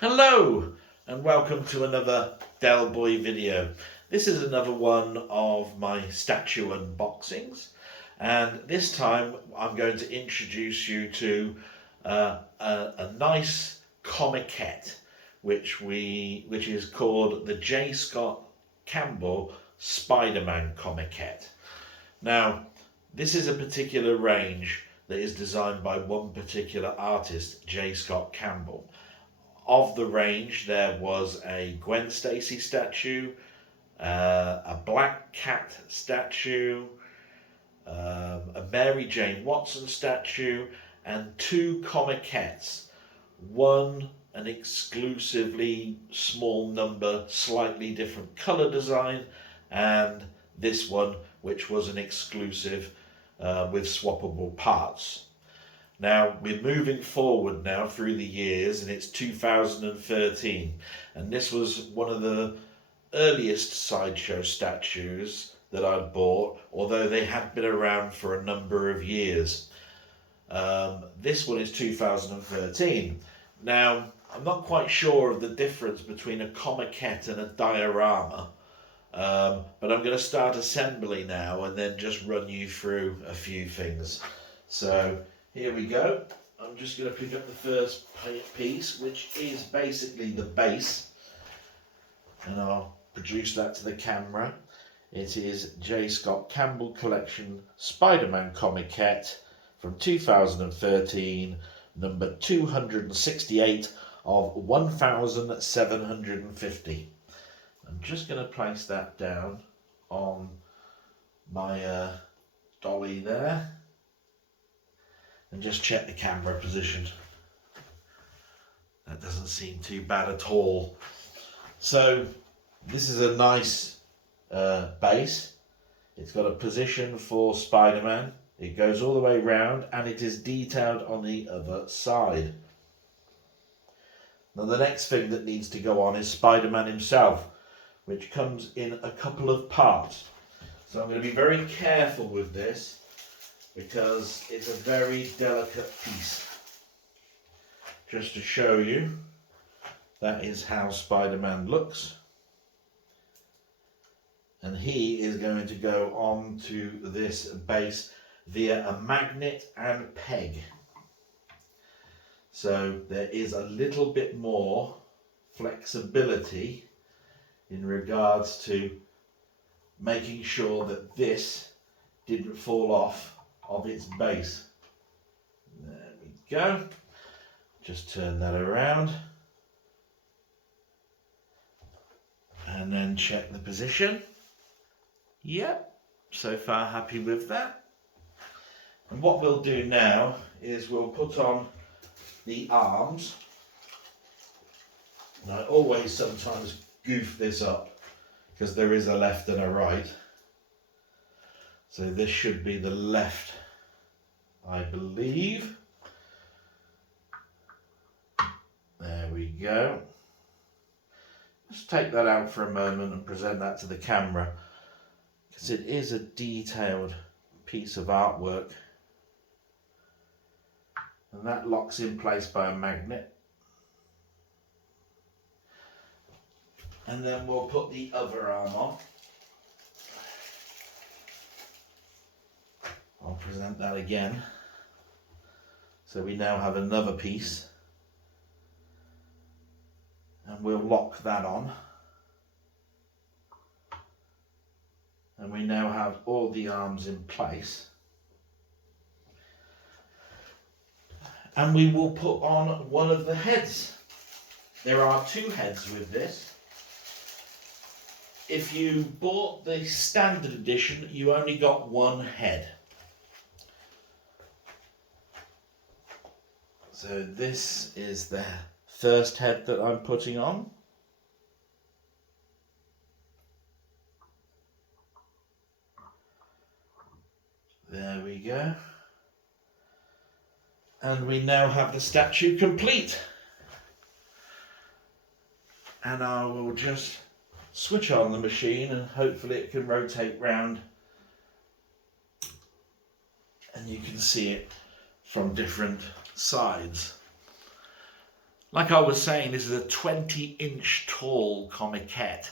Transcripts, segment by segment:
Hello and welcome to another Delboy video. This is another one of my statue unboxings, and this time I'm going to introduce you to a nice comiquete which is called the J. Scott Campbell Spider-Man comiquete. Now this is a particular range that is designed by one particular artist, J. Scott Campbell. Of the range, there was a Gwen Stacy statue, a Black Cat statue, a Mary Jane Watson statue, and two comiquettes. One an exclusively small number, slightly different colour design, and this one which was an exclusive with swappable parts. Now we're moving forward now through the years, and it's 2013, and this was one of the earliest Sideshow statues that I'd bought, although they had been around for a number of years. This one is 2013. Now I'm not quite sure of the difference between a comiquete and a diorama, but I'm going to start assembly now and then just run you through a few things. So here we go. I'm just going to pick up the first piece, which is basically the base, and I'll produce that to the camera. It is J. Scott Campbell Collection Spider-Man comiquete from 2013, number 268 of 1750. I'm just going to place that down on my dolly there, and just check the camera position. That doesn't seem too bad at all. So this is a nice base. It's got a position for Spider-Man. It goes all the way round, and it is detailed on the other side. Now the next thing that needs to go on is Spider-Man himself, which comes in a couple of parts. So I'm going to be very careful with this, because it's a very delicate piece. Just to show you, that is how Spider-Man looks, and he is going to go on to this base via a magnet and peg. So there is a little bit more flexibility in regards to making sure that this didn't fall off of its base. There we go. Just turn that around and then check the position. Yep, so far happy with that. And what we'll do now is we'll put on the arms. And I always sometimes goof this up because there is a left and a right. So this should be the left, I believe. There we go. Just take that out for a moment and present that to the camera, because it is a detailed piece of artwork. And that locks in place by a magnet. And then we'll put the other arm on. I'll present that again. So we now have another piece, and we'll lock that on. And we now have all the arms in place. And we will put on one of the heads. There are two heads with this. If you bought the standard edition, you only got one head. So this is the first head that I'm putting on. There we go. And we now have the statue complete. And I will just switch on the machine, and hopefully it can rotate round and you can see it from different sides. Like I was saying, this is a 20-inch tall Comiquete.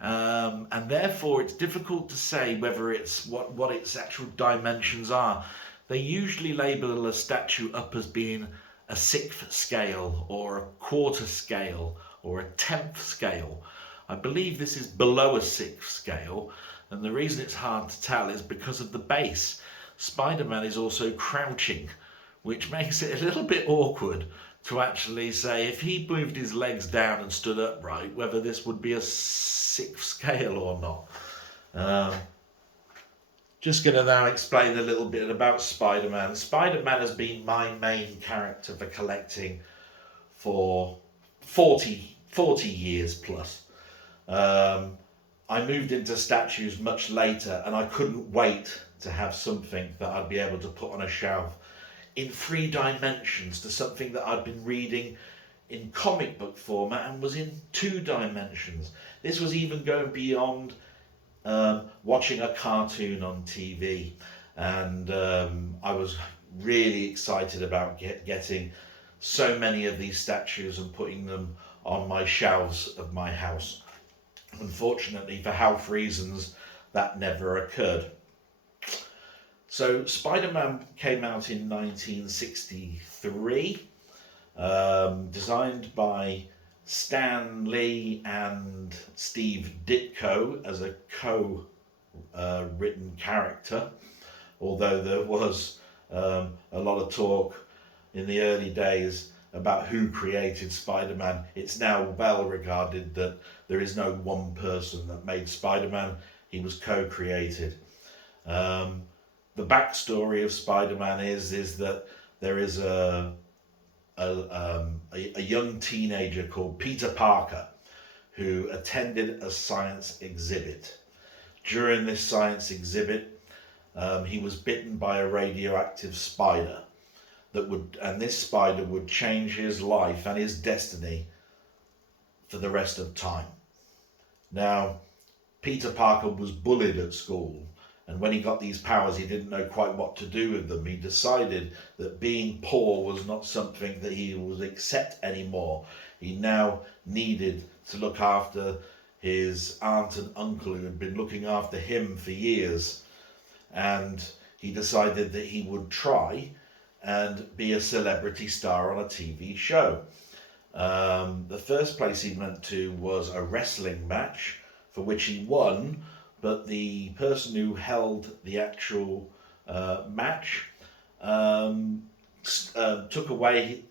And therefore it's difficult to say whether it's what its actual dimensions are. They usually label a statue up as being a 6th scale or a 1/4 scale or a 10th scale. I believe this is below a 6th scale, and the reason it's hard to tell is because of the base. Spider-Man is also crouching, which makes it a little bit awkward to actually say if he moved his legs down and stood upright, whether this would be a 6th scale or not. Just going to now explain a little bit about Spider-Man. Spider-Man has been my main character for collecting for 40 years plus. I moved into statues much later, and I couldn't wait to have something that I'd be able to put on a shelf in 3 dimensions, to something that I'd been reading in comic book format and was in 2 dimensions. This was even going beyond watching a cartoon on TV, and I was really excited about getting so many of these statues and putting them on my shelves of my house. Unfortunately, for health reasons, that never occurred. So Spider-Man came out in 1963, designed by Stan Lee and Steve Ditko as a co-written character, although there was a lot of talk in the early days about who created Spider-Man. It's now well regarded that there is no one person that made Spider-Man. He was co-created. The backstory of Spider-Man is that there is a young teenager called Peter Parker who attended a science exhibit. During this science exhibit, he was bitten by a radioactive spider and this spider would change his life and his destiny for the rest of time. Now, Peter Parker was bullied at school, and when he got these powers, he didn't know quite what to do with them. He decided that being poor was not something that he would accept anymore. He now needed to look after his aunt and uncle who had been looking after him for years. And he decided that he would try and be a celebrity star on a TV show. The first place he went to was a wrestling match for which he won, but the person who held the actual match took away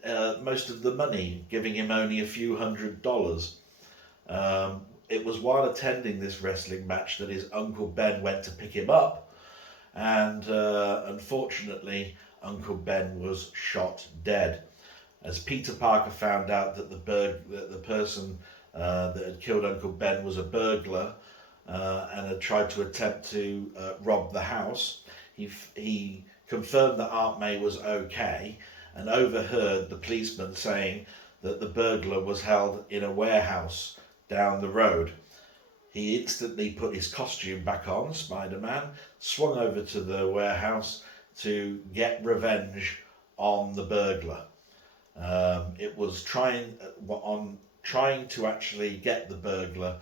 most of the money, giving him only a few $100s. It was while attending this wrestling match that his Uncle Ben went to pick him up, and unfortunately Uncle Ben was shot dead. As Peter Parker found out that the person that had killed Uncle Ben was a burglar and had tried to attempt to rob the house, he confirmed that Aunt May was okay and overheard the policeman saying that the burglar was held in a warehouse down the road. He instantly put his costume back on, Spider-Man, swung over to the warehouse to get revenge on the burglar. It was trying to actually get the burglar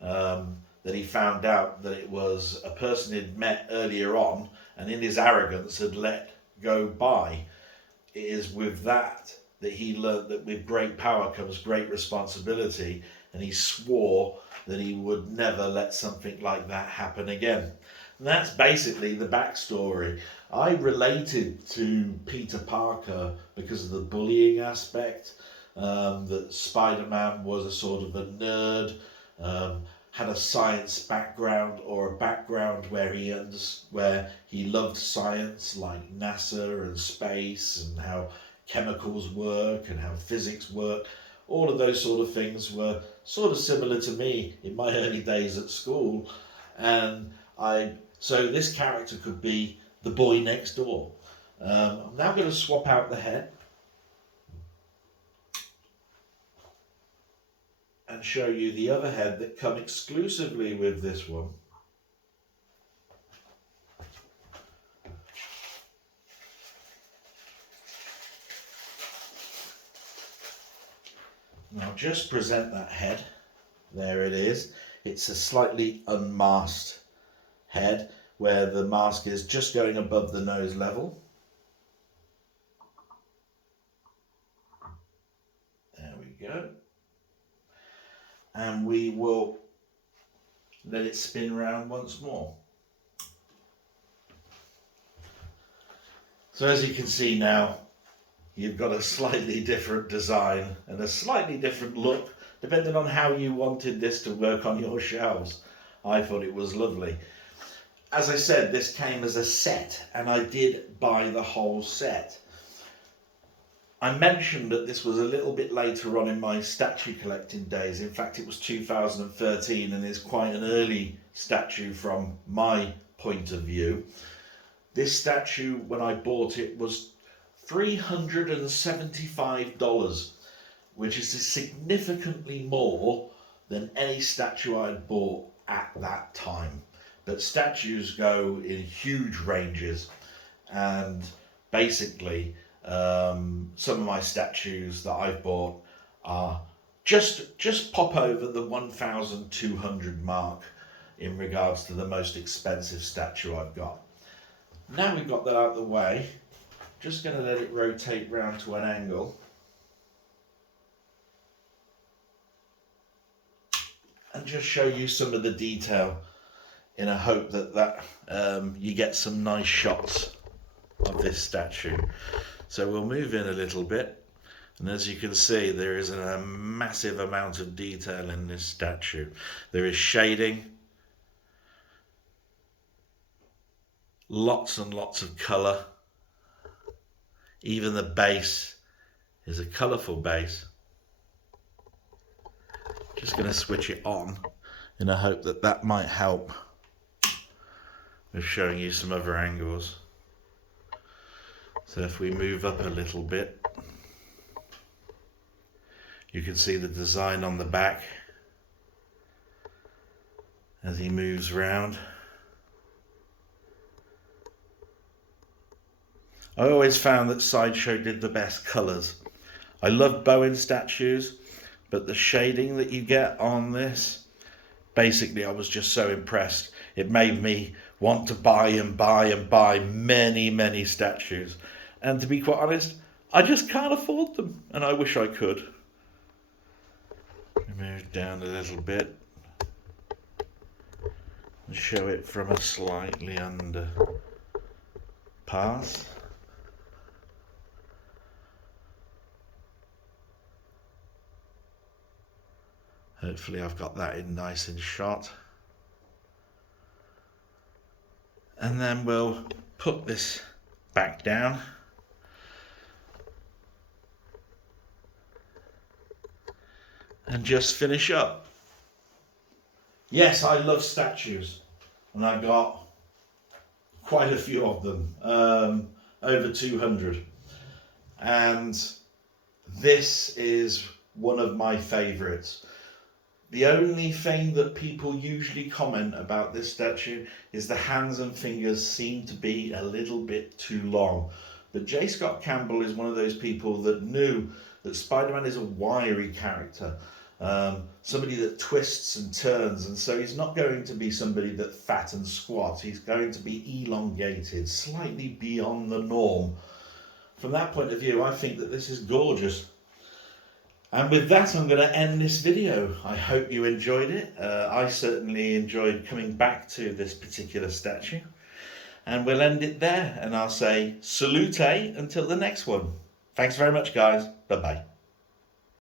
that he found out that it was a person he'd met earlier on and in his arrogance had let go by. It is with that he learned that with great power comes great responsibility, and he swore that he would never let something like that happen again. And that's basically the backstory. I related to Peter Parker because of the bullying aspect, that Spider-Man was a sort of a nerd, had a science background or a background where he loved science, like NASA and space and how chemicals work and how physics work. All of those sort of things were sort of similar to me in my early days at school, and so this character could be the boy next door. I'm now going to swap out the head and show you the other head that come exclusively with this one. Now just present that head. There it is. It's a slightly unmasked head where the mask is just going above the nose level. There we go. And we will let it spin round once more. So as you can see now, you've got a slightly different design and a slightly different look, depending on how you wanted this to work on your shelves. I thought it was lovely. As I said, this came as a set, and I did buy the whole set. I mentioned that this was a little bit later on in my statue collecting days. In fact, it was 2013 and is quite an early statue from my point of view. This statue, when I bought it, was $375, which is significantly more than any statue I'd bought at that time. But statues go in huge ranges, and basically some of my statues that I've bought are just pop over the 1,200 mark in regards to the most expensive statue I've got. Now we've got that out of the way, just going to let it rotate round to an angle. And just show you some of the detail in a hope that you get some nice shots of this statue. So we'll move in a little bit, and as you can see, there is a massive amount of detail in this statue. There is shading, lots and lots of colour. Even the base is a colourful base. Just going to switch it on in a hope that that might help with showing you some other angles. So if we move up a little bit, you can see the design on the back as he moves round. I always found that Sideshow did the best colours. I love Bowen statues, but the shading that you get on this, basically I was just so impressed. It made me want to buy and buy and buy many statues. And to be quite honest, I just can't afford them, and I wish I could. Move down a little bit and show it from a slightly under pass. Hopefully I've got that in nice and shot. And then we'll put this back down. And just finish up. Yes, I love statues, and I've got quite a few of them, over 200. And this is one of my favourites. The only thing that people usually comment about this statue is the hands and fingers seem to be a little bit too long. But J. Scott Campbell is one of those people that knew that Spider-Man is a wiry character, somebody that twists and turns, and so he's not going to be somebody that's fat and squat. He's going to be elongated, slightly beyond the norm. From that point of view, I think that this is gorgeous. And with that, I'm going to end this video. I hope you enjoyed it. I certainly enjoyed coming back to this particular statue. And we'll end it there. And I'll say salute until the next one. Thanks very much, guys. Bye-bye.